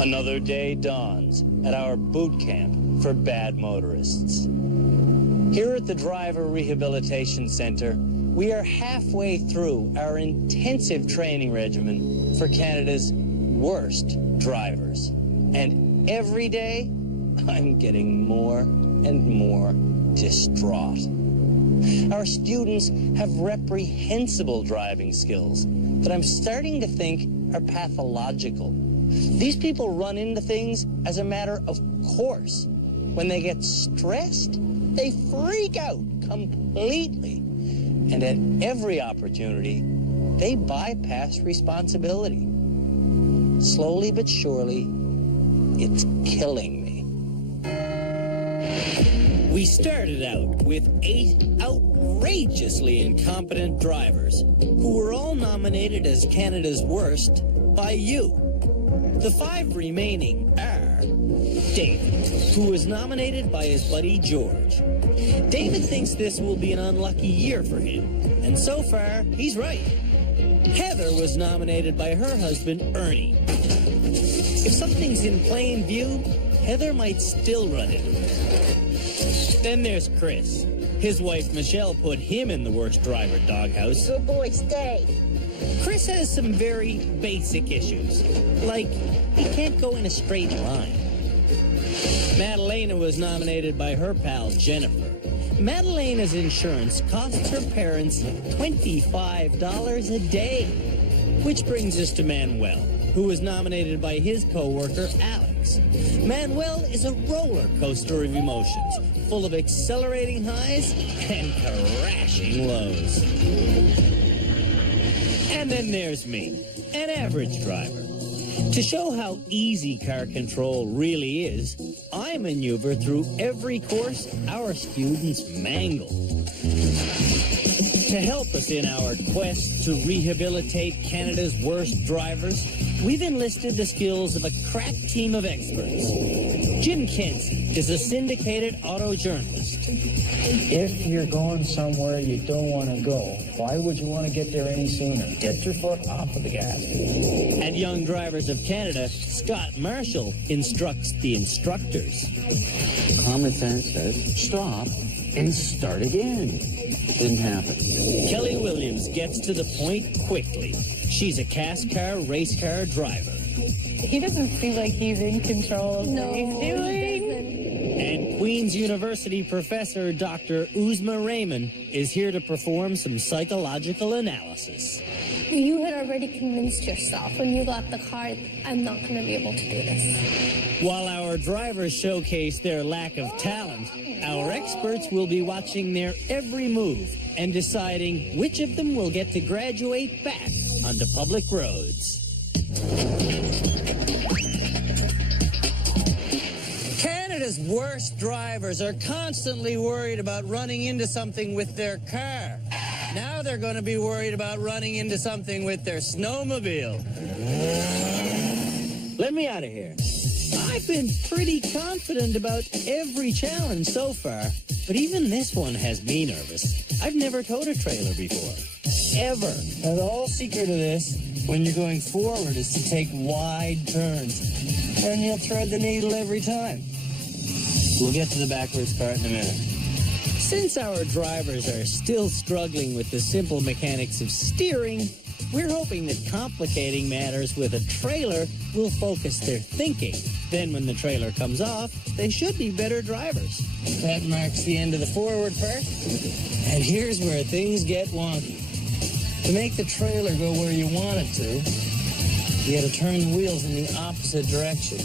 Another day dawns at our boot camp for bad motorists. Here at the Driver Rehabilitation Center, we are halfway through our intensive training regimen for Canada's worst drivers. And every day, I'm getting more and more distraught. Our students have reprehensible driving skills that I'm starting to think are pathological. These people run into things as a matter of course. When they get stressed, they freak out completely. And at every opportunity, they bypass responsibility. Slowly but surely, it's killing me. We started out with 8 outrageously incompetent drivers who were all nominated as Canada's worst by you. The 5 remaining are David, who was nominated by his buddy George. David thinks this will be an unlucky year for him, and so far, he's right. Heather was nominated by her husband, Ernie. If something's in plain view, Heather might still run into it. Then there's Chris. His wife, Michelle, put him in the worst driver doghouse. Good boy, stay. Chris has some very basic issues, like he can't go in a straight line. Madalena was nominated by her pal, Jennifer. Madalena's insurance costs her parents $25 a day. Which brings us to Manuel, who was nominated by his co-worker, Alex. Manuel is a roller coaster of emotions, full of accelerating highs and crashing lows. And then there's me, an average driver. To show how easy car control really is, I maneuver through every course our students mangle. To help us in our quest to rehabilitate Canada's worst drivers, we've enlisted the skills of a crack team of experts. Jim Kent is a syndicated auto journalist. If you're going somewhere you don't want to go, why would you want to get there any sooner? Get your foot off of the gas. At Young Drivers of Canada, Scott Marshall instructs the instructors. Common sense says, stop and start again. Didn't happen. Kelly Williams gets to the point quickly. She's a cast car, race car driver. He doesn't seem like he's in control of what he's doing. And Queen's University professor Dr. Uzma Raymond is here to perform some psychological analysis. You had already convinced yourself when you got the car, I'm not going to be able to do this. While our drivers showcase their lack of talent, our experts will be watching their every move and deciding which of them will get to graduate back onto public roads. Canada's worst drivers are constantly worried about running into something with their car. Now they're going to be worried about running into something with their snowmobile. Let me out of here. I've been pretty confident about every challenge so far, but even this one has me nervous. I've never towed a trailer before. Ever. Now, the whole secret of this, when you're going forward, is to take wide turns. And you'll thread the needle every time. We'll get to the backwards part in a minute. Since our drivers are still struggling with the simple mechanics of steering, we're hoping that complicating matters with a trailer will focus their thinking. Then when the trailer comes off, they should be better drivers. That marks the end of the forward part. And here's where things get wonky. To make the trailer go where you want it to, you got to turn the wheels in the opposite direction.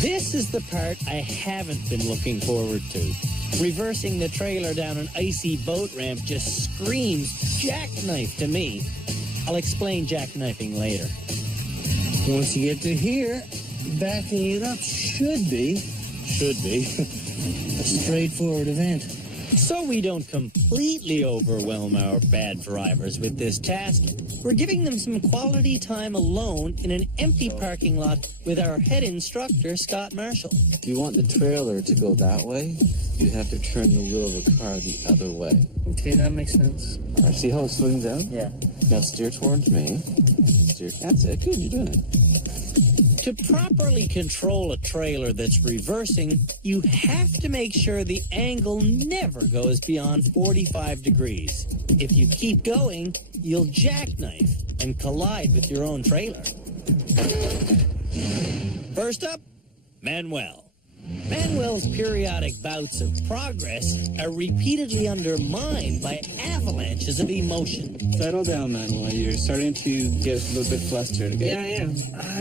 This is the part I haven't been looking forward to. Reversing the trailer down an icy boat ramp just screams jackknife to me. I'll explain jackknifing later. Once you get to here, backing it up should be a straightforward event. So we don't completely overwhelm our bad drivers with this task, we're giving them some quality time alone in an empty parking lot with our head instructor, Scott Marshall. If you want the trailer to go that way, you have to turn the wheel of the car the other way. Okay, that makes sense. All right, see how it swings out? Yeah. Now steer towards me. Steer. That's it. Good, you're doing it. To properly control a trailer that's reversing, you have to make sure the angle never goes beyond 45 degrees. If you keep going, you'll jackknife and collide with your own trailer. First up, Manuel. Manuel's periodic bouts of progress are repeatedly undermined by avalanches of emotion. Settle down, Manuel. You're starting to get a little bit flustered again. Yeah, I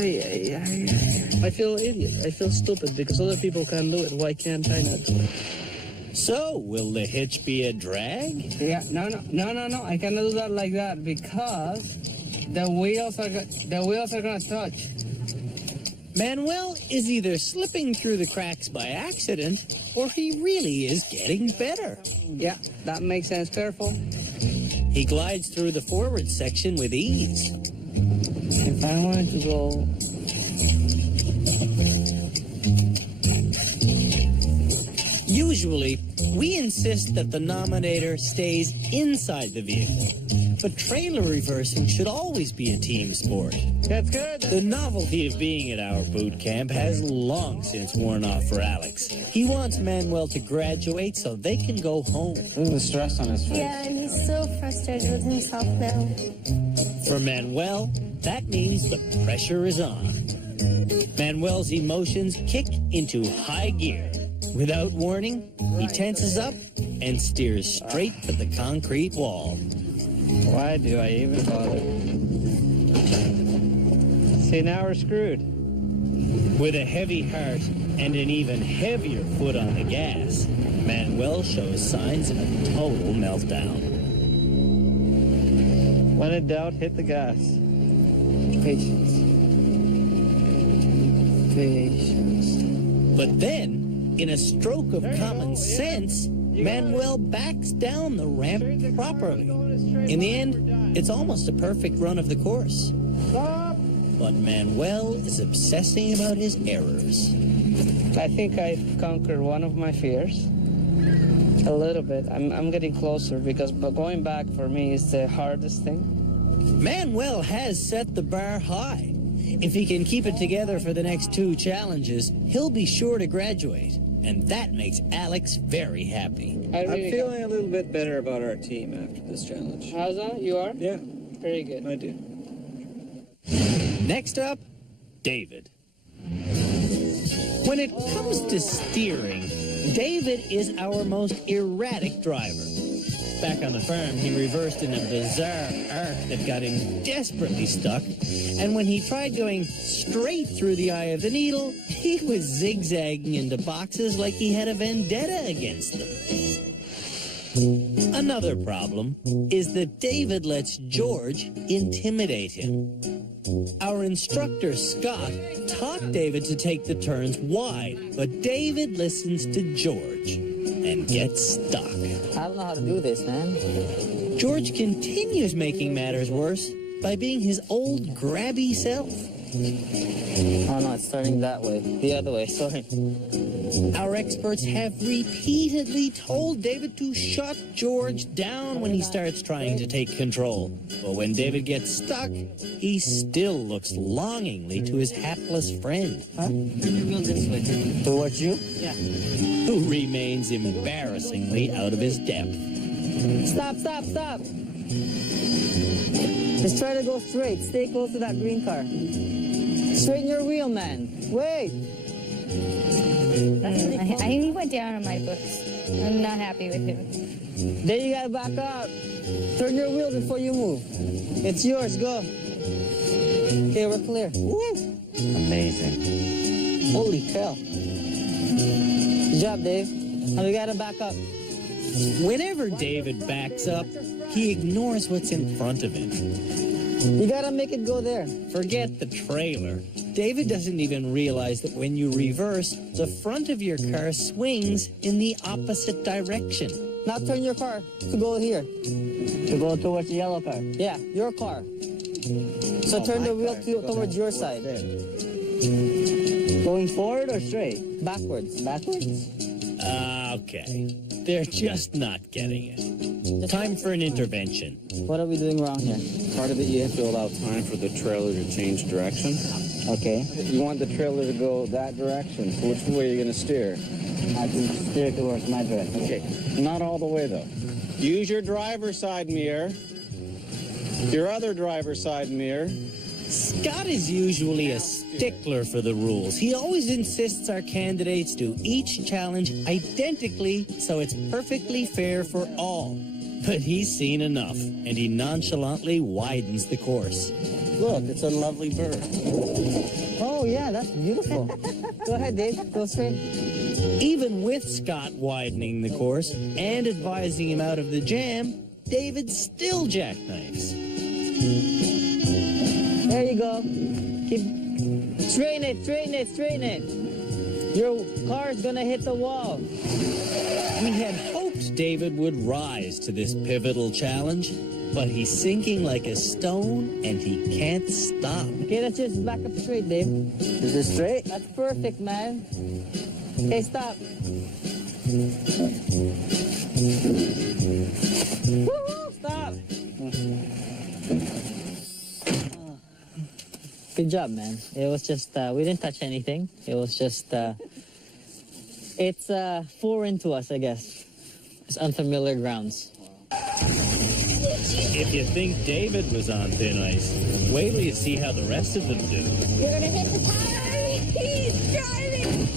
am. I feel idiot. I feel stupid because other people can do it. Why can't I not do it? So, will the hitch be a drag? Yeah, no. I cannot do that like that because the wheels are gonna touch. Manuel is either slipping through the cracks by accident, or he really is getting better. Yeah, that makes sense. Careful. He glides through the forward section with ease. If I wanted to go... Usually, we insist that the nominator stays inside the vehicle. But trailer reversing should always be a team sport. That's good. The novelty of being at our boot camp has long since worn off for Alex. He wants Manuel to graduate so they can go home. Look at the stress on his face. Yeah, and he's so frustrated with himself now. For Manuel, that means the pressure is on. Manuel's emotions kick into high gear. Without warning, he tenses up and steers straight for the concrete wall. Why do I even bother? See, now we're screwed. With a heavy heart and an even heavier foot on the gas, Manuel shows signs of a total meltdown. When in doubt, hit the gas. Patience. But then, in a stroke of common sense, Manuel backs down the ramp properly. In the end, it's almost a perfect run of the course. But Manuel is obsessing about his errors. I think I've conquered one of my fears. A little bit. I'm getting closer because going back for me is the hardest thing. Manuel has set the bar high. If he can keep it together for the next 2 challenges, he'll be sure to graduate. And that makes Alex very happy. I'm feeling a little bit better about our team after this challenge. How's that? You are? Yeah, Very good. I do. Next up, David. When it comes to steering, David is our most erratic driver. Back on the farm, he reversed in a bizarre arc that got him desperately stuck. And when he tried going straight through the eye of the needle, he was zigzagging into boxes like he had a vendetta against them. Another problem is that David lets George intimidate him. Our instructor, Scott, taught David to take the turns wide, but David listens to George and gets stuck. I don't know how to do this, man. George continues making matters worse by being his old grabby self. Oh, no, it's starting that way. The other way, sorry. Our experts have repeatedly told David to shut George down when he starts trying to take control. But when David gets stuck, he still looks longingly to his hapless friend. Turn your wheel this way. Towards you? Yeah. Who remains embarrassingly out of his depth. Stop. Just try to go straight. Stay close to that green car. Straighten your wheel, man. Wait. I think he went down on my books. I'm not happy with him. Then you gotta back up. Turn your wheel before you move. It's yours. Go. Okay, we're clear. Woo! Amazing. Holy cow. Good job, Dave. Now we gotta back up. Whenever David backs up, he ignores what's in front of him. You gotta make it go there. Forget the trailer. David doesn't even realize that when you reverse, the front of your car swings in the opposite direction. Now turn your car to go here. To go towards the yellow car? Yeah, your car. So turn the wheel towards your side. Going forward or straight? Backwards. Backwards? Okay. They're just not getting it. Time for an intervention. What are we doing wrong here? Part of it, you have to allow time for the trailer to change direction. Okay. You want the trailer to go that direction. So which way are you going to steer? I can steer towards my direction. Okay. Not all the way, though. Use your driver's side mirror. Your other driver's side mirror. Scott is usually a stickler for the rules. He always insists our candidates do each challenge identically so it's perfectly fair for all. But he's seen enough, and he nonchalantly widens the course. Look, it's a lovely bird. Oh, yeah, that's beautiful. Go ahead, Dave. Go straight. Even with Scott widening the course and advising him out of the jam, David still jackknifes. There you go. Keep straighten it, straighten it, straighten it. Your car's gonna hit the wall. We had hoped David would rise to this pivotal challenge, but he's sinking like a stone and he can't stop. Okay, let's just back up straight, Dave. Is this straight? That's perfect, man. Okay, stop. Woo-hoo, stop. Good job, man. It was just, we didn't touch anything. It was just, it's foreign to us, I guess. It's unfamiliar grounds. If you think David was on thin ice, wait till you see how the rest of them do. You're gonna hit the tire! He's driving!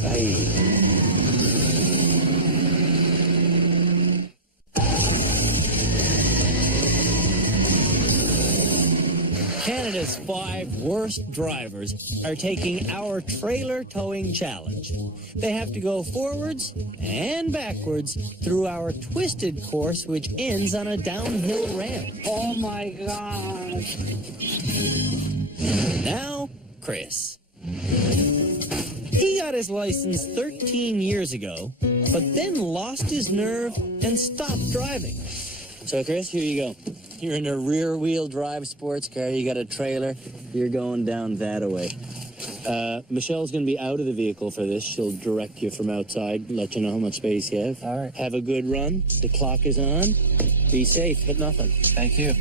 Hey. Canada's 5 worst drivers are taking our trailer towing challenge. They have to go forwards and backwards through our twisted course, which ends on a downhill ramp. Oh my gosh. Now, Chris. He got his license 13 years ago, but then lost his nerve and stopped driving. So, Chris, here you go. You're in a rear-wheel drive sports car. You got a trailer. You're going down that-a-way. Michelle's going to be out of the vehicle for this. She'll direct you from outside, let you know how much space you have. All right. Have a good run. The clock is on. Be safe. Hit nothing. Thank you.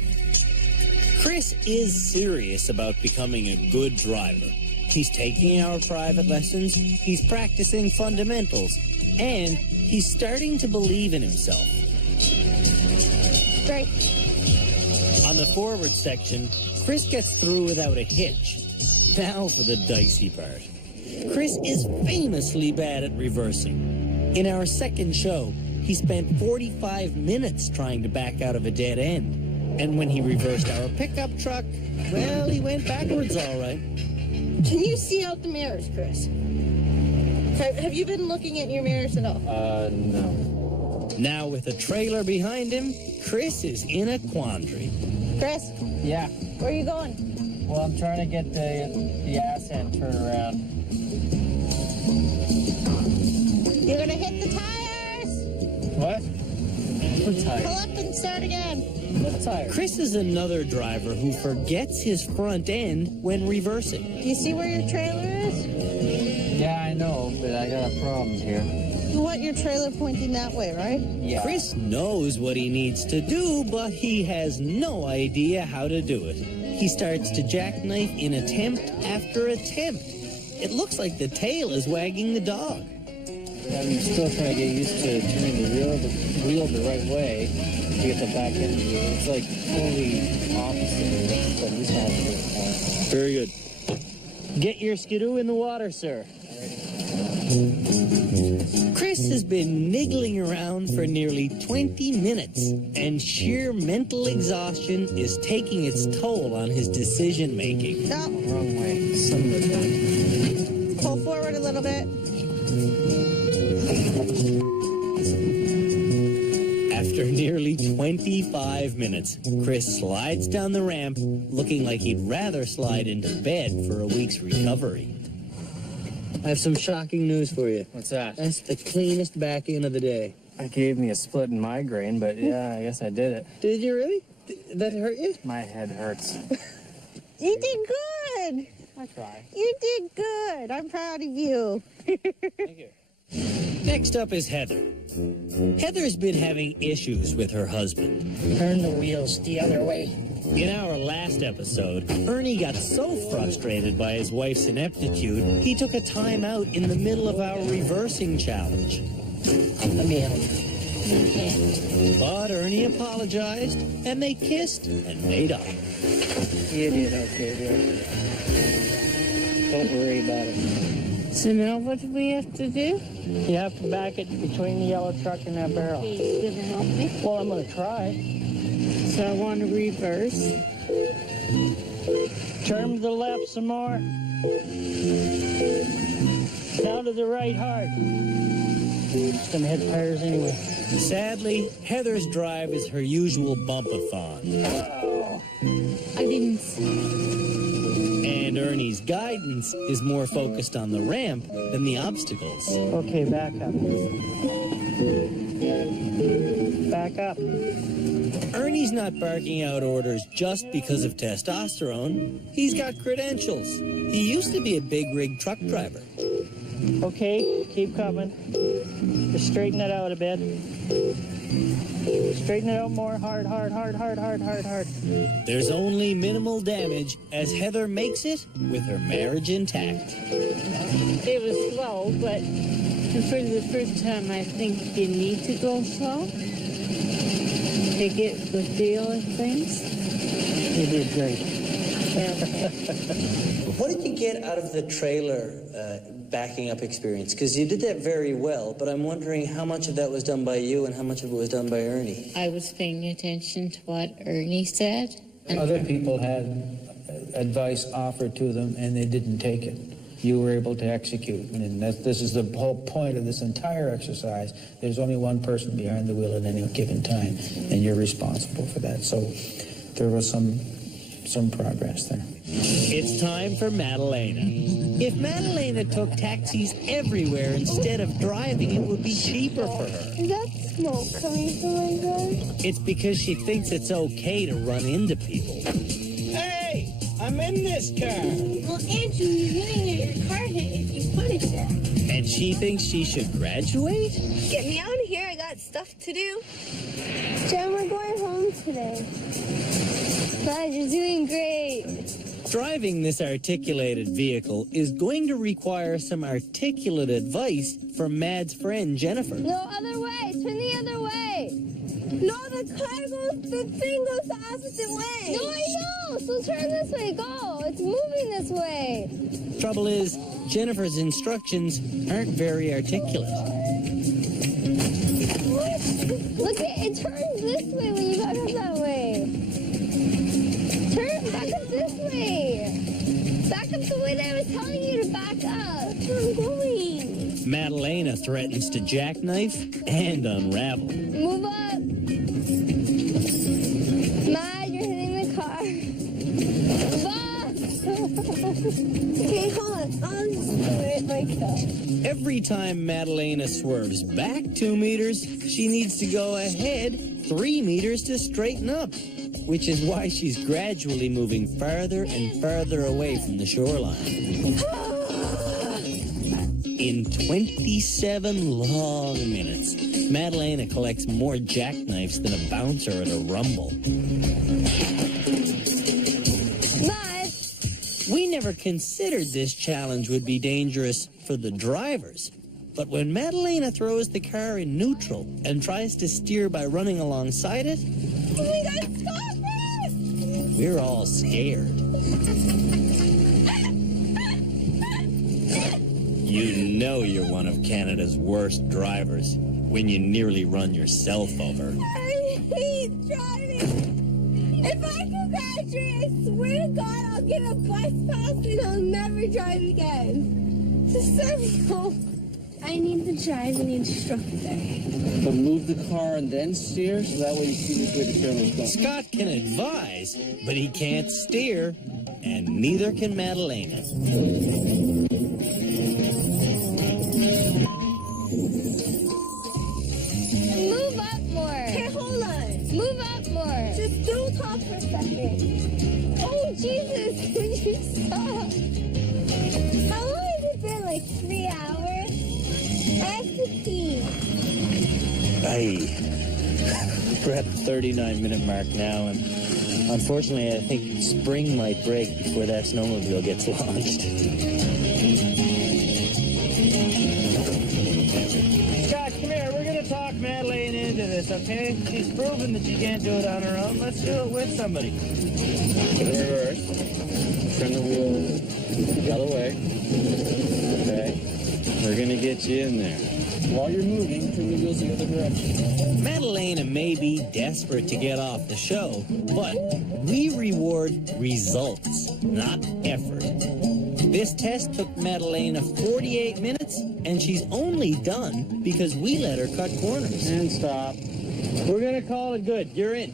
Chris is serious about becoming a good driver. He's taking our private lessons. He's practicing fundamentals. And he's starting to believe in himself. Right. On the forward section, Chris gets through without a hitch. Now for the dicey part. Chris is famously bad at reversing. In our second show, he spent 45 minutes trying to back out of a dead end. And when he reversed our pickup truck, well, he went backwards all right. Can you see out the mirrors, Chris? Have you been looking at your mirrors at all? No. Now with a trailer behind him, Chris is in a quandary. Chris, Yeah. where are you going? Well, I'm trying to get the ass end turned around. You're gonna hit the tires! What? What Pull tire? up and start again. What tire? Chris is another driver who forgets his front end when reversing. Do you see where your trailer is? Yeah, I know, but I got a problem here. You want your trailer pointing that way, right? Yeah. Chris knows what he needs to do, but he has no idea how to do it. He starts to jackknife in attempt after attempt. It looks like the tail is wagging the dog. I'm still trying to get used to turning the wheel the right way to get the back end view. It's like totally opposite, but this has to Very good. Get your skidoo in the water, sir. Chris has been niggling around for nearly 20 minutes, and sheer mental exhaustion is taking its toll on his decision-making. Stop. wrong way. Son of a gun. Pull forward a little bit. After nearly 25 minutes, Chris slides down the ramp, looking like he'd rather slide into bed for a week's recovery. I have some shocking news for you. What's that? That's the cleanest back end of the day. It gave me a split in migraine, but yeah, I guess I did it. Did you really? That hurt you? My head hurts. You did good. I try. You did good. I'm proud of you. Thank you. Next up is Heather. Heather's been having issues with her husband. Turn the wheels the other way. In our last episode, Ernie got so frustrated by his wife's ineptitude, he took a time out in the middle of our reversing challenge. Let me help you. But Ernie apologized, and they kissed and made up. You did okay there. Don't worry about it. So now what do we have to do? You have to back it between the yellow truck and that barrel. Okay, you gonna help me? Well, I'm going to try. So I want to reverse. Turn to the left some more. Now to the right hard. It's going to hit tires anyway. Sadly, Heather's drive is her usual bump-a-thon. I didn't. And Ernie's guidance is more focused on the ramp than the obstacles. Okay, back up. Back up. Ernie's not barking out orders just because of testosterone. He's got credentials. He used to be a big rig truck driver. Okay, keep coming. Just straighten it out a bit. Straighten it out more. Hard, hard, hard, hard, hard, hard, hard. There's only minimal damage as Heather makes it with her marriage intact. It was slow, but for the first time, I think you need to go slow to get the feel of things. You did great. What did you get out of the trailer backing up experience? Because you did that very well, but I'm wondering how much of that was done by you and how much of it was done by Ernie. I was paying attention to what Ernie said. Other people had advice offered to them, and they didn't take it. You were able to execute, and this is the whole point of this entire exercise. There's only one person behind the wheel at any given time, and you're responsible for that. So there was some progress there. It's time for Madalena. If Madalena took taxis everywhere instead of driving, it would be cheaper for her. Is that smoke coming from my car? It's because she thinks it's okay to run into people. Hey, I'm in this car. Well, Andrew, you're gonna get your car hit if you put it there. And she thinks she should graduate? Get me out of here. I got stuff to do. Jen, we're going home today. God, you're doing great. Driving this articulated vehicle is going to require some articulate advice from Mad's friend Jennifer. No, other way. Turn the other way. No, the thing goes the opposite way. No, I know. So turn this way. Go. It's moving this way. Trouble is, Jennifer's instructions aren't very articulate. What? Look, it turns this way when you back up that way. Turn back up this way. Back up the way that I was telling you to back up. That's where I'm going. Madalena threatens to jackknife and unravel. Move up. Mad, you're hitting the car. Okay, hold on. I'll just do it like that. Every time Madalena swerves back 2 meters, she needs to go ahead 3 meters to straighten up, which is why she's gradually moving farther and farther away from the shoreline. In 27 long minutes, Madalena collects more jackknifes than a bouncer at a rumble. Mad, We never considered this challenge would be dangerous for the drivers. But when Madalena throws the car in neutral and tries to steer by running alongside it, oh my God, stop it! we're all scared. You know you're one of Canada's worst drivers when you nearly run yourself over. I hate driving. If I can graduate, I swear to God, I'll get a bus pass and I'll never drive again. Just send me home. I need the driving instructor. But move the car and then steer, so that way you see which way the camera's going. Scott can advise, but he can't steer, and neither can Madalena. Move up more. Okay, hold on. Move up more. Just don't talk for a second. Oh, Jesus. Could you stop? How long has it been? Like 3 hours? I have We're at the 39-minute mark now, and unfortunately, I think spring might break before that snowmobile gets launched. Scott, come here. We're going to talk Madeleine into this, okay? She's proven that she can't do it on her own. Let's do it with somebody. Reverse. Turn the wheel the other way. Okay. We're going to get you in there. While you're moving, turn the wheels the other direction. Madalena may be desperate to get off the show, but we reward results, not effort. This test took Madalena 48 minutes, and she's only done because we let her cut corners. And stop. We're going to call it good. You're in.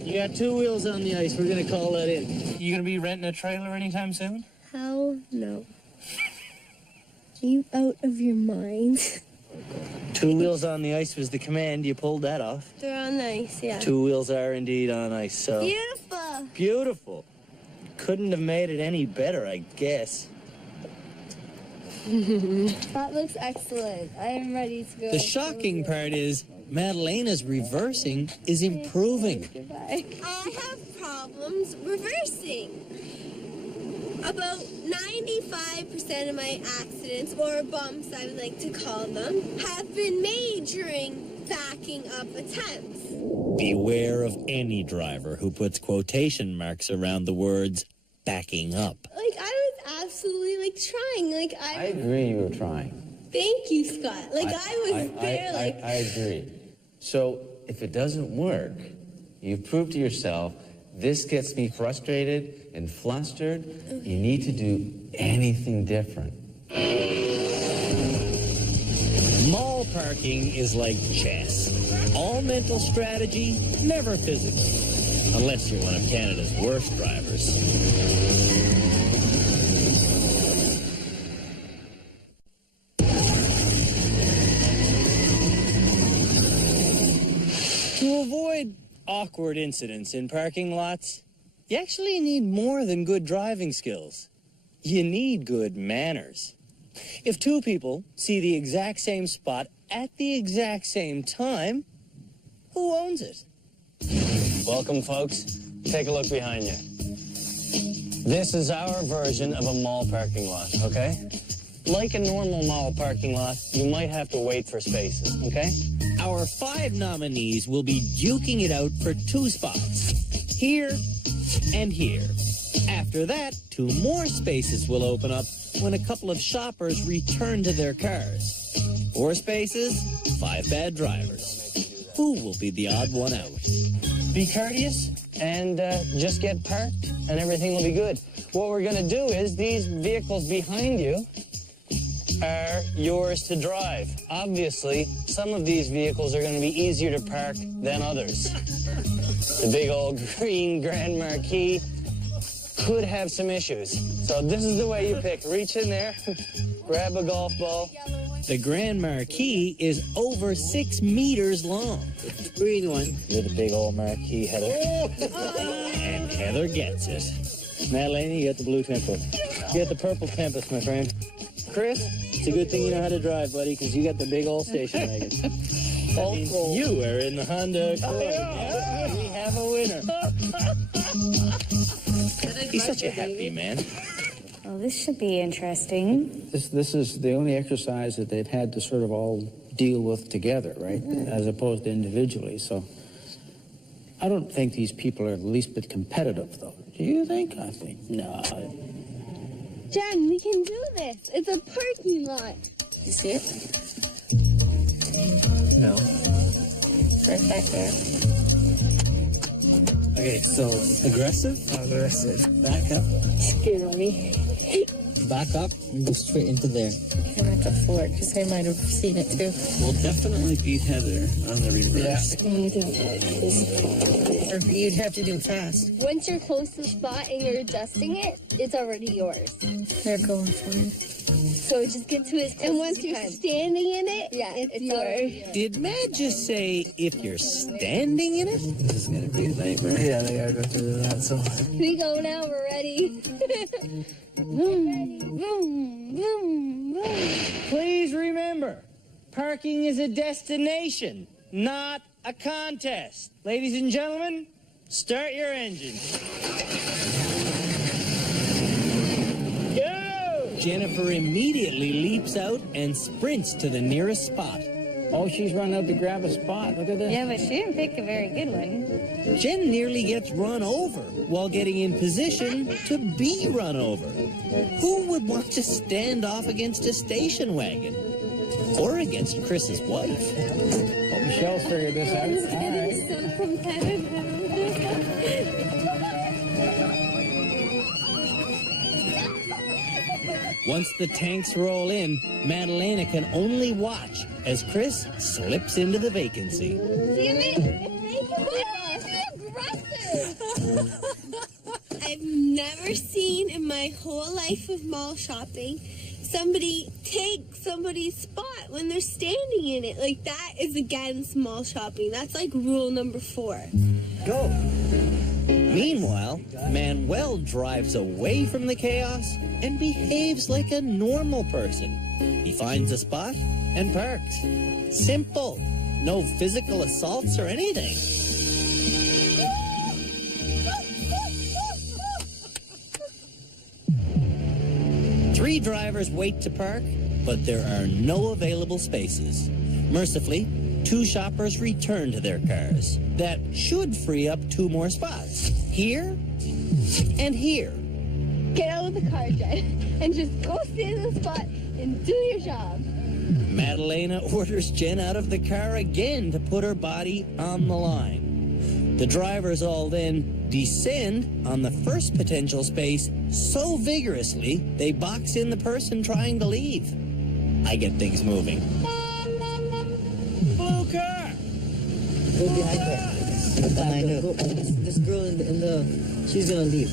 You got 2 wheels on the ice. We're going to call that in. You going to be renting a trailer anytime soon? Hell no. Are you out of your mind? 2 wheels on the ice was the command. You pulled that off. They're on ice, yeah. 2 wheels are indeed on ice, so... Beautiful. Beautiful. Couldn't have made it any better, I guess. That looks excellent. I am ready to go. The shocking part is Madalena's reversing is improving. Goodbye. I have problems reversing. About 95% of my accidents, or bumps I would like to call them, have been made during backing up attempts. Beware of any driver who puts quotation marks around the words backing up. Like, I was absolutely, trying. I agree you were trying. Thank you, Scott. I was there, I agree. So, if it doesn't work, you've proved to yourself, this gets me frustrated and flustered. You need to do anything different. Mall parking is like chess. All mental strategy, never physical. Unless you're one of Canada's worst drivers. To avoid awkward incidents in parking lots, you actually need more than good driving skills. You need good manners. If 2 people see the exact same spot at the exact same time, who owns it? Welcome, folks. Take a look behind you. This is our version of a mall parking lot, okay? Like a normal mall parking lot, you might have to wait for spaces, okay? Our 5 nominees will be duking it out for 2 spots. Here and here. After that, 2 more spaces will open up when a couple of shoppers return to their cars. 4 spaces, 5 bad drivers. Who will be the odd one out? Be courteous and just get parked and everything will be good. What we're going to do is these vehicles behind you are yours to drive. Obviously, some of these vehicles are going to be easier to park than others. The big old green Grand Marquis could have some issues. So this is the way you pick. Reach in there, grab a golf ball. The Grand Marquis is over 6 meters long. The green one. You're the big old Marquis, Heather. And Heather gets it. Madeleine, you got the blue Temple. You got the purple Tempest, my friend. Chris, it's a good thing you know how to drive, buddy, because you got the big old station wagon. That means you are in the Honda Accord. Yeah, we have a winner. He's such a happy man. Well, this should be interesting. This is the only exercise that they've had to sort of all deal with together, right? As opposed to individually. So I don't think these people are the least bit competitive, though. Do you think? I think no. Jen, we can do this. It's a parking lot. You see it? No. Right back there. Okay, so aggressive? Aggressive. Back up. Scare me. Back up and go straight into there. I'm at the floor because I might have seen it too. We'll definitely beat Heather on the reverse. Or you'd have to do it fast. Once you're close to the spot and you're adjusting it, it's already yours. They're going for it. So just get to it. And once you're standing in it, yeah, it's yours. Did Matt just say if you're standing in it? This is going to be a nightmare. Yeah, they gotta go through that, so. Here we go now, we're ready. Boom, boom, boom, boom. Please remember, Parking is a destination, not a contest. Ladies and gentlemen, start your engines. Go! Jennifer immediately leaps out and sprints to the nearest spot. Oh, she's run out to grab a spot. Look at this. Yeah, but she didn't pick a very good one. Jen nearly gets run over while getting in position to be run over. Who would want to stand off against a station wagon? Or against Chris's wife? Oh, Michelle's figured this out. It's All getting right. so competitive. Once the tanks roll in, Madalena can only watch as Chris slips into the vacancy. Damn it! Aggressive! I've never seen in my whole life of mall shopping somebody take somebody's spot when they're standing in it. Like, that is against mall shopping. That's like rule number 4. Go! Meanwhile, Manuel drives away from the chaos and behaves like a normal person. He finds a spot and parks. Simple. No physical assaults or anything. Three drivers wait to park, but there are no available spaces. Mercifully, 2 shoppers return to their cars. That should free up 2 more spots. Here and here. Get out of the car, Jen, and just go stand in the spot and do your job. Madalena orders Jen out of the car again to put her body on the line. The drivers all then descend on the first potential space so vigorously they box in the person trying to leave. I get things moving. Blue car! Go behind her. Behind her. This girl in the she's gonna leave.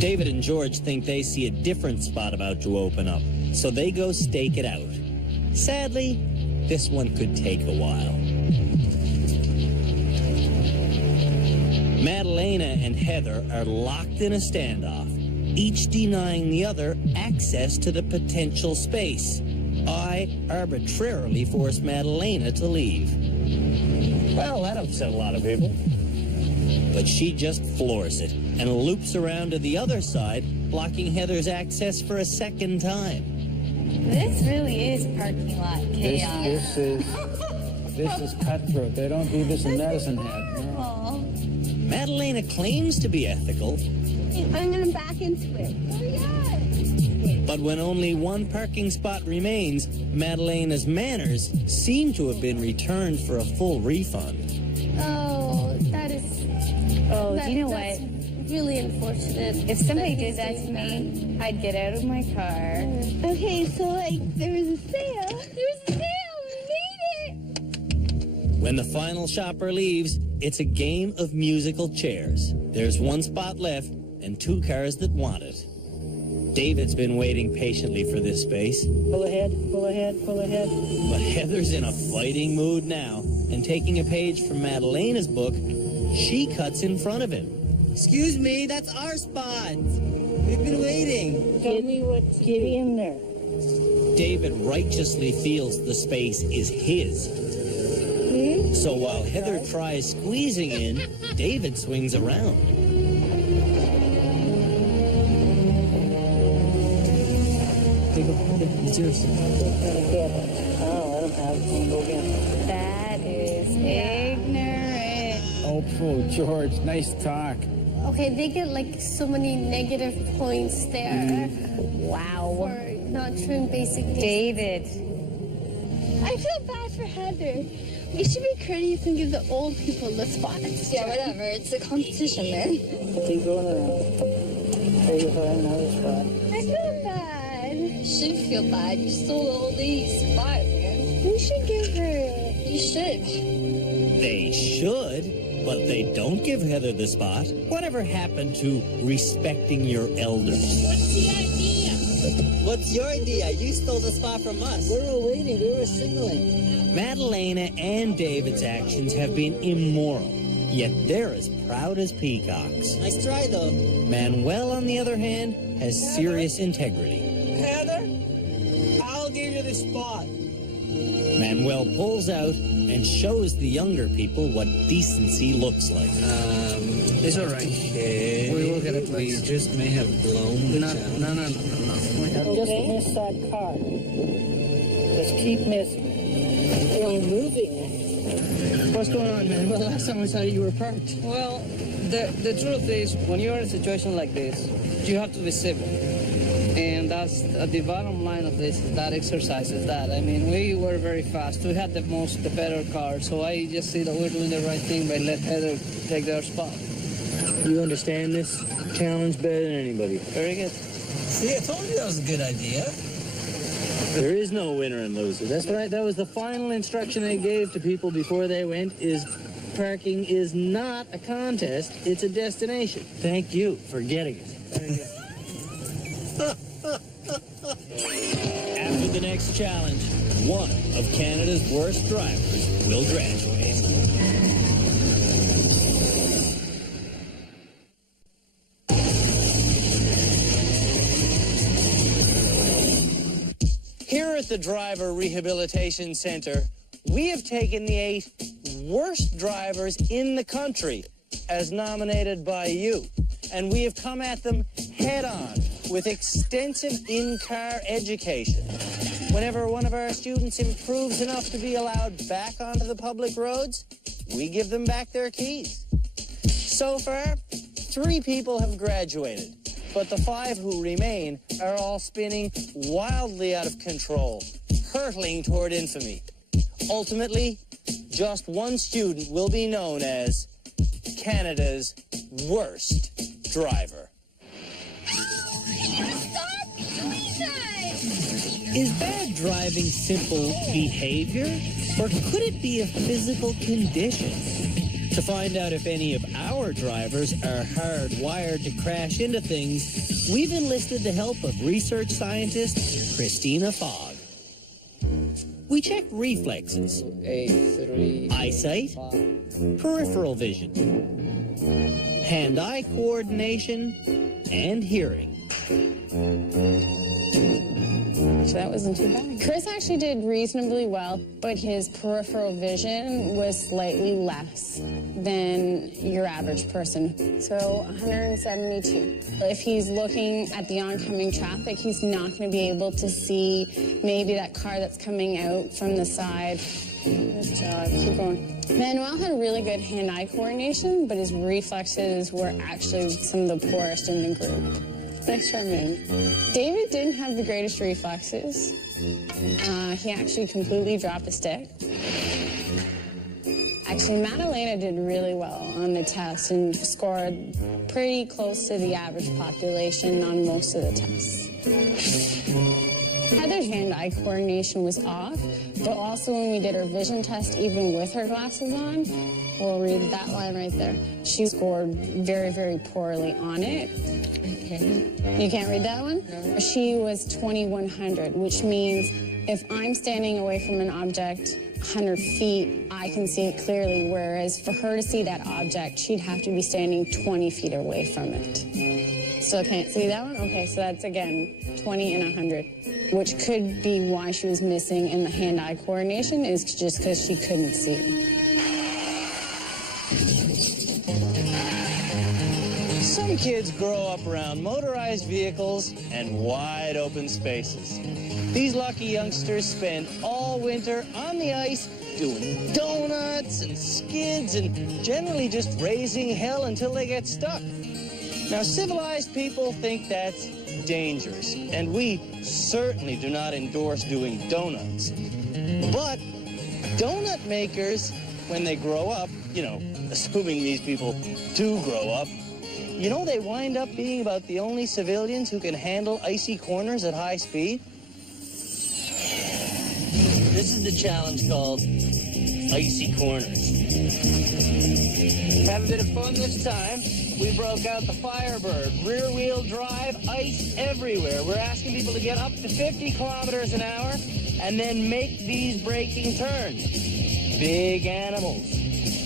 David and George think they see a different spot about to open up, so they go stake it out. Sadly, this one could take a while. Madalena and Heather are locked in a standoff, each denying the other access to the potential space. I arbitrarily force Madalena to leave. Well, that upset a lot of people. But she just floors it and loops around to the other side, blocking Heather's access for a second time. This really is parking lot chaos. This is cutthroat. They don't do this in Medicine Hat. No. Aw. Madalena claims to be ethical, I'm gonna back into it. Hurry up! but when only one parking spot remains, Madalena's manners seem to have been returned for a full refund. Oh, that is. Oh, do you know that's what? Really unfortunate. If somebody did that to me, I'd get out of my car. Okay, so like there was a sale. There was a sale. We made it. When the final shopper leaves, it's a game of musical chairs. There's 1 spot left and 2 cars that want it. David's been waiting patiently for this space. Pull ahead, pull ahead, pull ahead. But Heather's in a fighting mood now, and taking a page from Madalena's book, she cuts in front of him. Excuse me, that's our spot. We've been waiting. Tell me what to get in there. David righteously feels the space is his. So while Heather tries squeezing in, David swings around. It's yours. Oh, I don't have to go again. That is ignorant. Oh, poor George. Nice talk. Okay, they get like so many negative points there Wow. for not doing basic things. David. I feel bad for Heather. We should be courteous and give the old people the spots. Yeah, whatever. It's a competition, man. Keep going around. Try to find another spot. I feel bad. You should feel bad. You stole all these spots, man. We should give her it. You should. They should, but they don't give Heather the spot. Whatever happened to respecting your elders? What's the idea? What's your idea? You stole the spot from us. We were waiting. We were signaling. Madalena and David's actions have been immoral, yet they're as proud as peacocks. Nice try, though. Manuel, on the other hand, has serious integrity. Heather, I'll give you get a spot. Manuel pulls out and shows the younger people what decency looks like. It's all right. We will get a place. We just may have blown the No. Just miss that car. Just keep missing. You're moving. What's going on, man? Well, last time I saw you were parked. Well, the truth is, when you're in a situation like this, you have to be civil. And that's the bottom line of this, that exercise is that. I mean, we were very fast. We had the better car, so I just see that we're doing the right thing by let Heather take their spot. You understand this challenge better than anybody. Very good. See, I told you that was a good idea. There is no winner and loser. That was the final instruction they gave to people before they went, is parking is not a contest, it's a destination. Thank you for getting it. After the next challenge, one of Canada's worst drivers will graduate. Here at the Driver Rehabilitation Center, we have taken the 8 worst drivers in the country as nominated by you, and we have come at them head-on with extensive in-car education. Whenever one of our students improves enough to be allowed back onto the public roads, we give them back their keys. So far, 3 people have graduated, but the 5 who remain are all spinning wildly out of control, hurtling toward infamy. Ultimately, just one student will be known as Canada's worst driver. Stop doing that! Is bad driving simple behavior, or could it be a physical condition? To find out if any of our drivers are hardwired to crash into things, we've enlisted the help of research scientist Christina Fogg. We check reflexes, eyesight, peripheral vision, hand-eye coordination, and hearing. So that wasn't too bad. Chris actually did reasonably well, but his peripheral vision was slightly less than your average person. So 172. If he's looking at the oncoming traffic, he's not going to be able to see maybe that car that's coming out from the side. Good job. Keep going. Manuel had really good hand-eye coordination, but his reflexes were actually some of the poorest in the group. Nice try, man. David didn't have the greatest reflexes. He actually completely dropped a stick. Actually, Madalena did really well on the test and scored pretty close to the average population on most of the tests. Heather's hand-eye coordination was off, but also when we did her vision test, even with her glasses on, we'll read that line right there. She scored very, very poorly on it. Okay. You can't read that one? No. She was 2100, which means if I'm standing away from an object 100 feet, I can see it clearly, whereas for her to see that object, she'd have to be standing 20 feet away from it. Still can't see that one? Okay, so that's, again, 20 and 100, which could be why she was missing in the hand-eye coordination, is just because she couldn't see. Some kids grow up around motorized vehicles and wide open spaces. These lucky youngsters spend all winter on the ice doing donuts and skids and generally just raising hell until they get stuck. Now, civilized people think that's dangerous, and we certainly do not endorse doing donuts. But donut makers, when they grow up, you know, assuming these people do grow up, you know, they wind up being about the only civilians who can handle icy corners at high speed. This is the challenge called Icy Corners. Have a bit of fun this time. We broke out the Firebird, rear-wheel drive, ice everywhere. We're asking people to get up to 50 kilometers an hour and then make these braking turns. Big animals,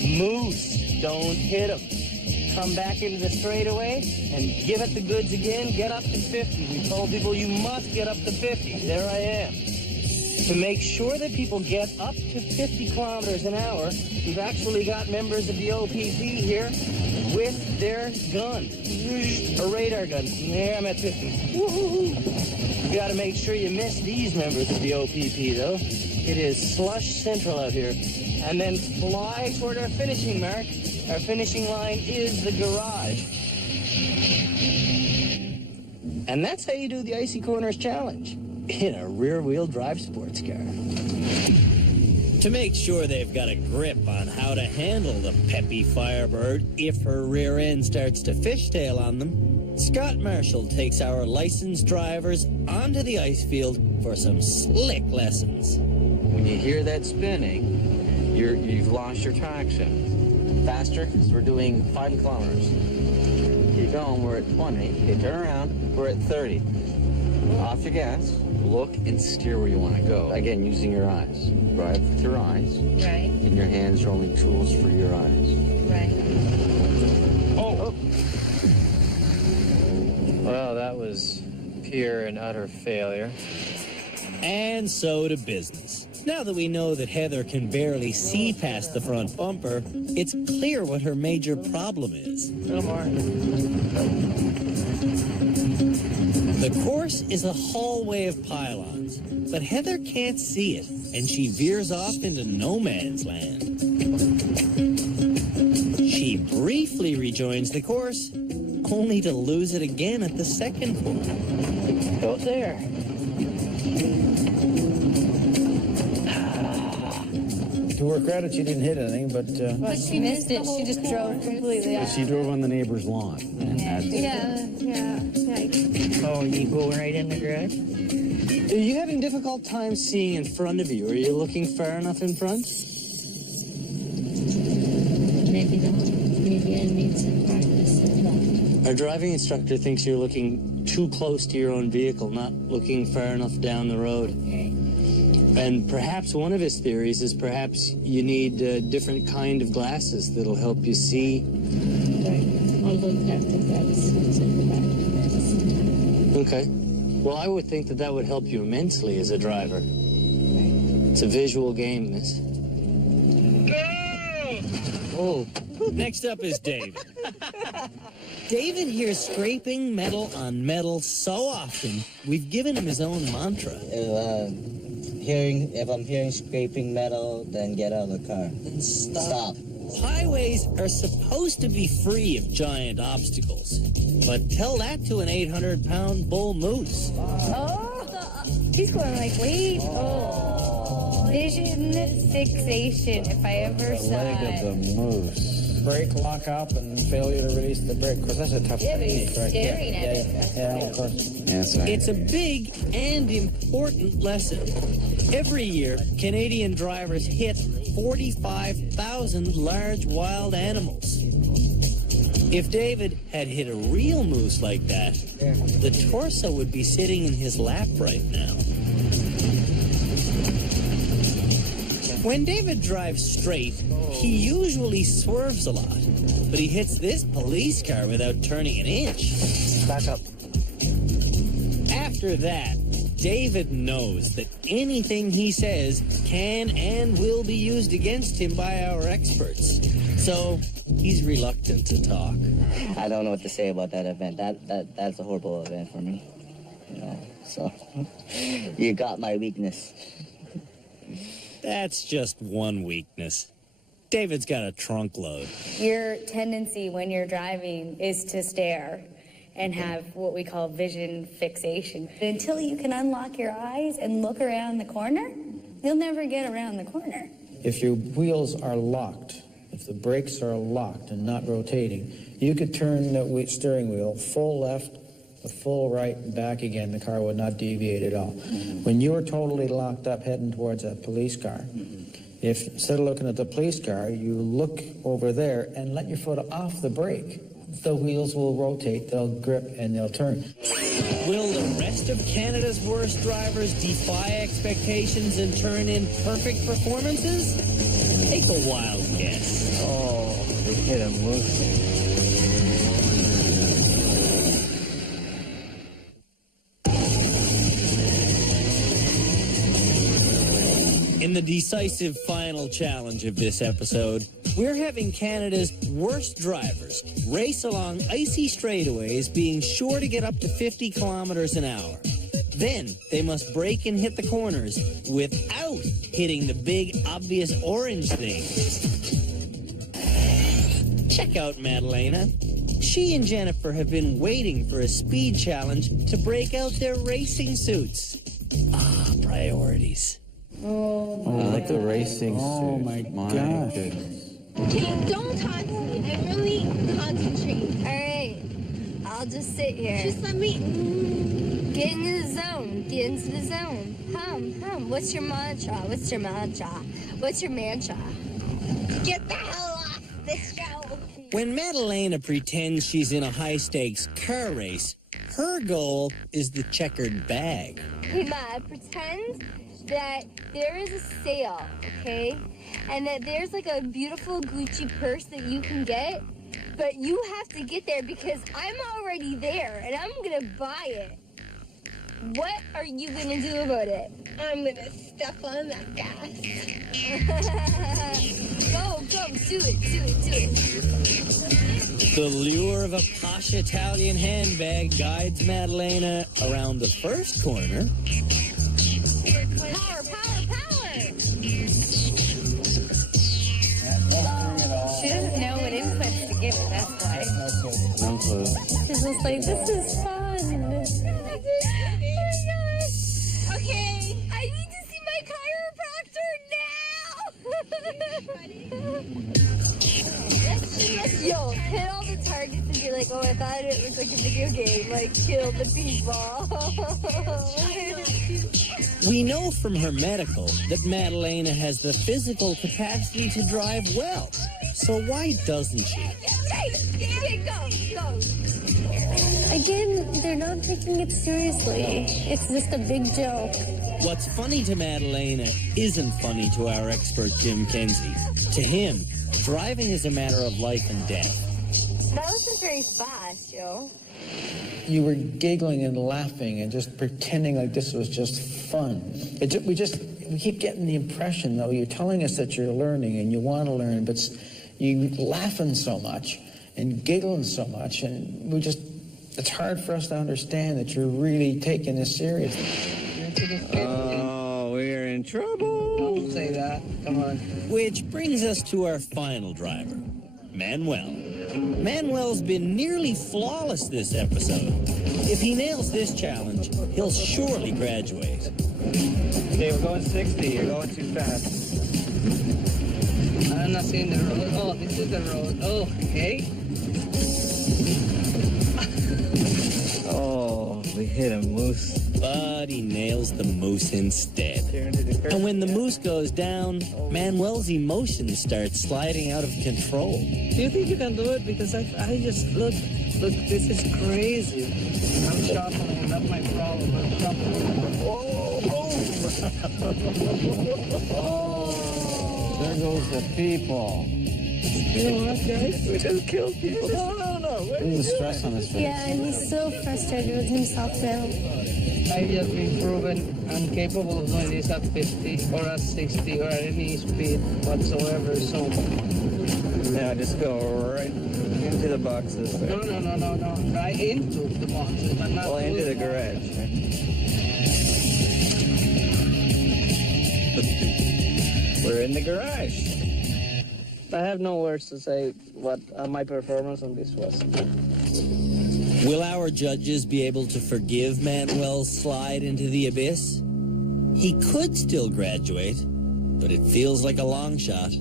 moose, don't hit them. Come back into the straightaway and give it the goods again. Get up to 50. We told people you must get up to 50. There I am. To make sure that people get up to 50 kilometers an hour, we've actually got members of the OPP here with their gun, a radar gun. There, I'm at 50. Woo-hoo-hoo. You got to make sure you miss these members of the OPP, though. It is slush central out here. And then fly toward our finishing mark. Our finishing line is the garage. And that's how you do the Icy Corners Challenge in a rear-wheel drive sports car. To make sure they've got a grip on how to handle the peppy Firebird if her rear end starts to fishtail on them, Scott Marshall takes our licensed drivers onto the ice field for some slick lessons. When you hear that spinning, you've lost your traction. Faster, because we're doing 5 kilometers. Keep going, we're at 20. Okay, turn around, we're at 30. Off your gas, look and steer where you want to go. Again, using your eyes. Drive with your eyes. Right. And your hands are only tools for your eyes. Right. Oh. Well, that was pure and utter failure. And so to business. Now that we know that Heather can barely see past the front bumper, it's clear what her major problem is. The course is a hallway of pylons, but Heather can't see it, and she veers off into no man's land. She briefly rejoins the course, only to lose it again at the second point. Go there. To her credit, she didn't hit anything, but she missed it. She just drove completely off. She drove on the neighbor's lawn. Yeah. Oh, you go right in the garage? Are you having difficult time seeing in front of you? Are you looking far enough in front? Maybe not. Maybe I need some practice. Our driving instructor thinks you're looking too close to your own vehicle, not looking far enough down the road. And perhaps one of his theories is perhaps you need a different kind of glasses that'll help you see. I'll look at the glasses. Okay. Well, I would think that that would help you immensely as a driver. It's a visual game, miss. Oh. Next up is David. David hears scraping metal on metal so often, we've given him his own mantra. If I'm hearing scraping metal, then get out of the car. Stop. Highways are supposed to be free of giant obstacles, but tell that to an 800-pound bull moose. Oh, he's going like, wait. Oh, vision fixation, if I ever saw leg it. of the moose. Brake lock up and failure to release the brake. Of course, that's a tough technique, right? Staring at it. Yeah, of course. Yes, sir. It's a big and important lesson. Every year, Canadian drivers hit 45,000 large wild animals. If David had hit a real moose like that, the torso would be sitting in his lap right now. When David drives straight, he usually swerves a lot, but he hits this police car without turning an inch. Back up. After that, David knows that anything he says can and will be used against him by our experts. So he's reluctant to talk. I don't know what to say about that event. That's a horrible event for me. So you got my weakness. That's just one weakness. David's got a trunk load. Your tendency when you're driving is to stare and have what we call vision fixation. Until you can unlock your eyes and look around the corner, you'll never get around the corner. If your wheels are locked, if the brakes are locked and not rotating, you could turn the steering wheel full left, full right, and back again. The car would not deviate at all. When you're totally locked up heading towards a police car, if instead of looking at the police car, you look over there and let your foot off the brake, the wheels will rotate, they'll grip, and they'll turn. Will the rest of Canada's worst drivers defy expectations and turn in perfect performances? Take a wild guess. Oh, they hit a moose. In the decisive final challenge of this episode, we're having Canada's worst drivers race along icy straightaways, being sure to get up to 50 kilometers an hour. Then they must brake and hit the corners without hitting the big, obvious orange things. Check out Madalena. She and Jennifer have been waiting for a speed challenge to break out their racing suits. Ah, priorities. Oh, I like the racing suit. Oh, my gosh. goodness. Okay, don't talk to me. I'm really concentrating. All right. I'll just sit here. Just let me get into the zone. Get into the zone. Hum. What's your mantra? What's your mantra? What's your mantra? Get the hell off this show. When Madalena pretends she's in a high-stakes car race, her goal is the checkered bag. Hey, Ma, pretend that there is a sale, okay? And that there's like a beautiful Gucci purse that you can get, but you have to get there because I'm already there and I'm gonna buy it. What are you gonna do about it? I'm gonna step on that gas. Go, do it. The lure of a posh Italian handbag guides Madalena around the first corner. Power. She doesn't know what inputs to give her, that's why. No clue. She's just like, this is fun. Okay, I need to see my chiropractor now! Yo, hit all the targets and be like, oh, I thought it was like a video game, like kill the people. We know from her medical that Madalena has the physical capacity to drive well. So why doesn't she? Okay, go. Again, they're not taking it seriously. It's just a big joke. What's funny to Madalena isn't funny to our expert Jim Kenzie. To him, driving is a matter of life and death. That wasn't very fast, yo. You were giggling and laughing and just pretending like this was just fun. We keep getting the impression, though, you're telling us that you're learning and you want to learn, but you're laughing so much and giggling so much, and it's hard for us to understand that you're really taking this seriously. Oh, we're in trouble. Don't say that. Come on. Which brings us to our final driver, Manuel. Manuel's been nearly flawless this episode. If he nails this challenge, he'll surely graduate. Okay, we're going 60. You're going too fast. I'm not seeing the road. Oh, this is the road. Oh, okay. Oh, we hit a moose. But he nails the moose instead. And when the moose goes down, Manuel's emotions start sliding out of control. Do you think you can do it? Because I just look, this is crazy. I'm shuffling, that's my problem. I'm shuffling. There goes the people. You know what, guys? We just killed people. No. There's the stress on his face. Yeah, and he's so frustrated with himself now. I've just been proven incapable of doing this at 50 or at 60 or at any speed whatsoever, so... Now just go right into the boxes. No. Right into the boxes, but not... Well, into the garage. We're in the garage. I have no words to say what my performance on this was. Will our judges be able to forgive Manuel's slide into the abyss? He could still graduate, but it feels like a long shot.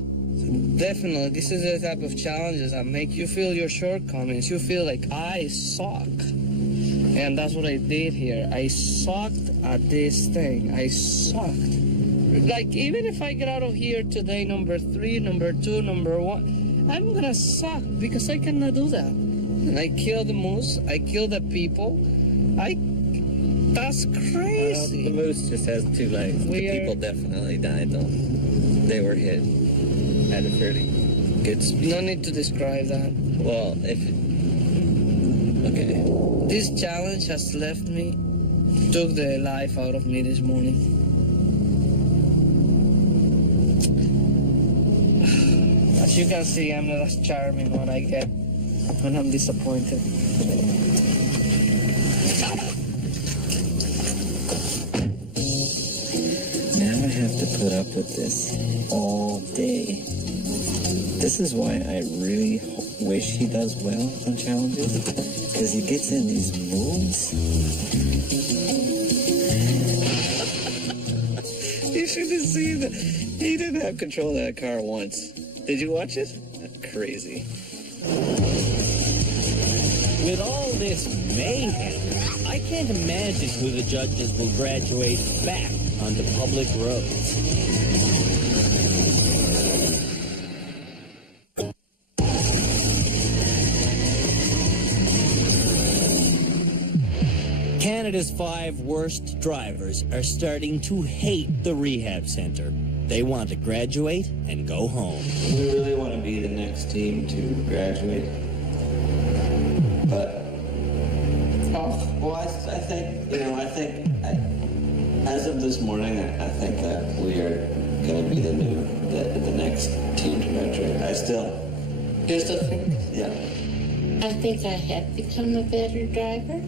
Definitely, this is the type of challenges that make you feel your shortcomings. You feel like, I suck. And that's what I did here. I sucked at this thing. I sucked. Like, even if I get out of here today, number 3, number 2, number 1, I'm gonna suck because I cannot do that. I kill the moose, I kill the people. That's crazy. The moose just has 2 legs. The people definitely died, though. They were hit at a fairly good speed. No need to describe that. Well, okay. This challenge has left me, took the life out of me this morning. As you can see, I'm not as charming when I'm disappointed. Now I have to put up with this all day. This is why I really wish he does well on challenges, because he gets in these moods. You should have seen that. He didn't have control of that car once. Did you watch it? That's crazy. With all this mayhem, I can't imagine who the judges will graduate back onto public roads. Canada's 5 worst drivers are starting to hate the rehab center. They want to graduate and go home. We really want to be the next team to graduate. But, I think, as of this morning, I think that we are going to be the next team to graduate. I still think, yeah. I think I have become a better driver.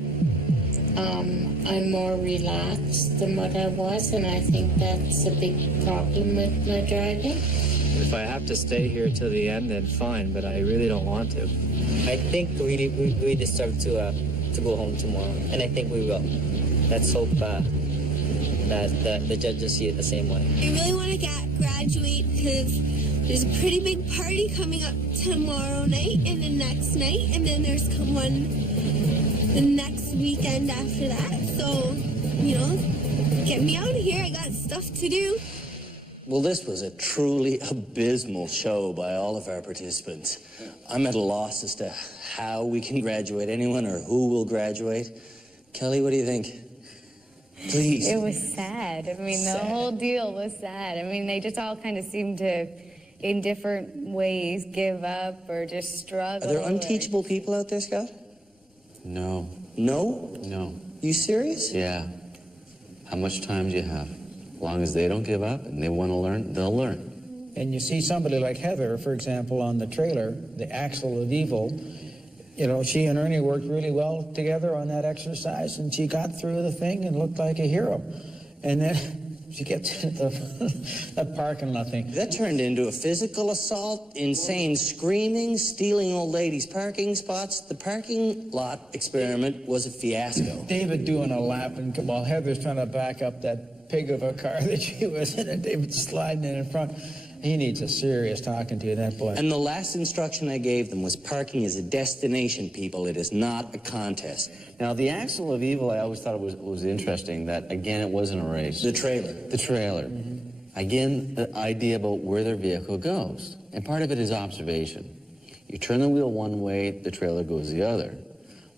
I'm more relaxed than what I was, and I think that's a big problem with my driving. If I have to stay here till the end, then fine, but I really don't want to. I think we deserve to go home tomorrow, and I think we will. Let's hope that the judges see it the same way. I really want to graduate because there's a pretty big party coming up tomorrow night and the next night, and then there's one the next weekend after that. So, get me out of here. I got stuff to do. Well, this was a truly abysmal show by all of our participants. I'm at a loss as to how we can graduate anyone or who will graduate. Kelly, what do you think? Please. It was sad. I mean, the whole deal was sad. I mean, they just all kind of seemed to, in different ways, give up or just struggle. Are there unteachable people out there, Scott? No. No? No. You serious? Yeah. How much time do you have? As long as they don't give up and they want to learn, they'll learn. And you see somebody like Heather, for example, on the trailer, the Axle of Evil. She and Ernie worked really well together on that exercise, and she got through the thing and looked like a hero. And then she gets to the parking lot thing. That turned into a physical assault, insane screaming, stealing old ladies' parking spots. The parking lot experiment was a fiasco. David doing a lap, and while Heather's trying to back up that pig of a car that she was in, and David's sliding in front. He needs a serious talking to, that boy. And the last instruction I gave them was parking is a destination, people. It is not a contest. Now, the Axle of Evil, I always thought it was interesting that, again, it wasn't a race. The trailer. The trailer. Mm-hmm. Again, the idea about where their vehicle goes. And part of it is observation. You turn the wheel one way, the trailer goes the other.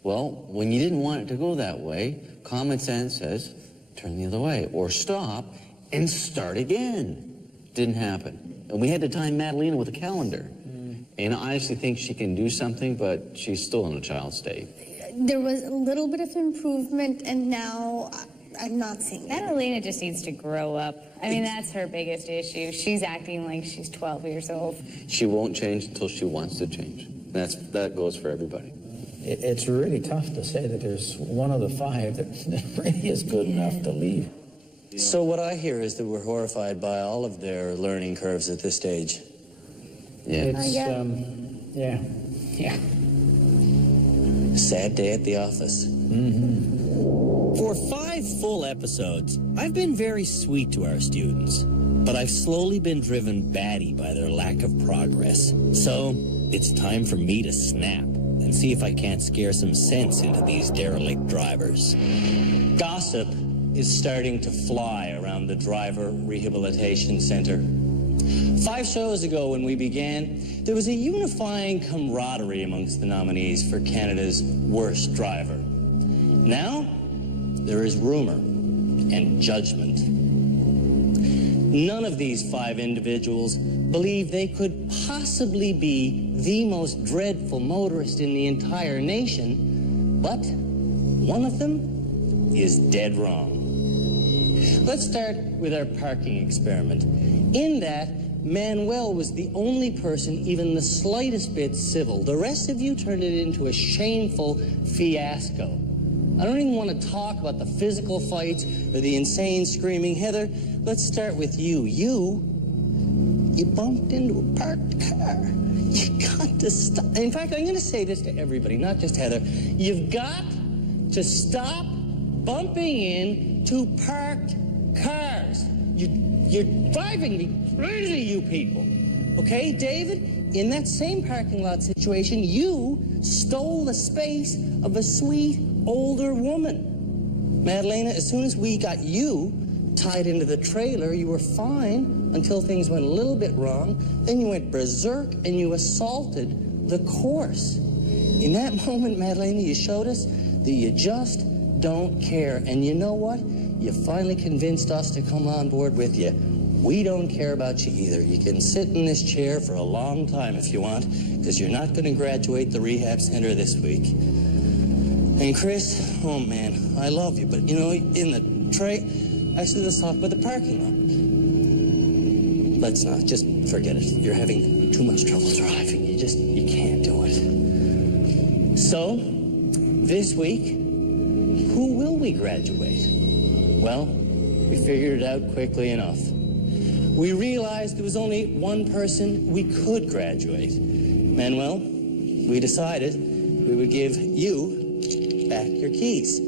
Well, when you didn't want it to go that way, common sense says, turn the other way, or stop and start again. Didn't happen. And we had to time Madalena with a calendar. And I honestly think she can do something, but she's still in a child state. There was a little bit of improvement, and now I'm not seeing it. Madalena just needs to grow up. I mean, that's her biggest issue. She's acting like she's 12 years old. She won't change until she wants to change. That goes for everybody. It's really tough to say that there's one of the 5 that really is good enough to leave. So what I hear is that we're horrified by all of their learning curves at this stage. Yeah. It's, yeah. Sad day at the office. Mm-hmm. For 5 full episodes, I've been very sweet to our students, but I've slowly been driven batty by their lack of progress. So it's time for me to snap and see if I can't scare some sense into these derelict drivers. Gossip is starting to fly around the Driver Rehabilitation Center. 5 shows ago when we began, there was a unifying camaraderie amongst the nominees for Canada's worst driver. Now, there is rumor and judgment. None of these 5 individuals believe they could possibly be the most dreadful motorist in the entire nation, but one of them is dead wrong. Let's start with our parking experiment. In that, Manuel was the only person even the slightest bit civil. The rest of you turned it into a shameful fiasco. I don't even want to talk about the physical fights or the insane screaming. Heather, let's start with you. You bumped into a parked car. You got to stop. In fact, I'm going to say this to everybody, not just Heather. You've got to stop bumping into parked cars. You're driving me crazy, you people. Okay, David? In that same parking lot situation, you stole the space of a sweet older woman. Madalena, as soon as we got you tied into the trailer, you were fine until things went a little bit wrong. Then you went berserk and you assaulted the course. In that moment, Madalena, you showed us that you just don't care. And you know what? You finally convinced us to come on board with you. We don't care about you either. You can sit in this chair for a long time if you want, because you're not going to graduate the rehab center this week. And Chris, oh man, I love you, but you know, in the tray, actually let's talk about the parking lot. Let's not, just forget it. You're having too much trouble driving. You can't do it. So, this week, who will we graduate? Well, we figured it out quickly enough. We realized there was only one person we could graduate. Manuel, we decided we would give you back your keys.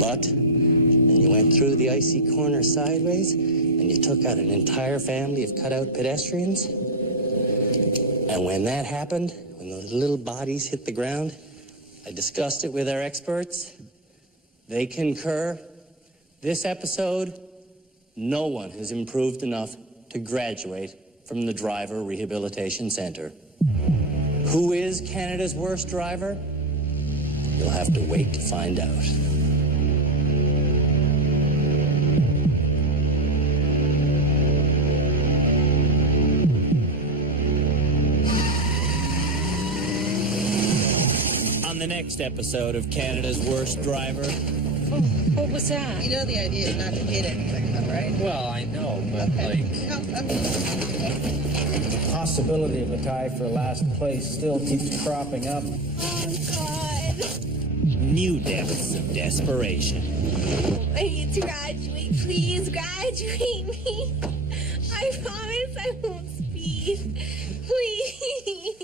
But then you went through the icy corner sideways and you took out an entire family of cutout pedestrians. And when that happened, when those little bodies hit the ground, I discussed it with our experts. They concur. This episode, no one has improved enough to graduate from the Driver Rehabilitation Center. Who is Canada's worst driver? You'll have to wait to find out. On the next episode of Canada's Worst Driver. Oh, what was that? You know the idea is not to hit anything, though, right? Well, I know, but The possibility of a tie for last place still keeps cropping up. God. New depths of desperation. I need to graduate. Please graduate me. I promise I won't speed. Please.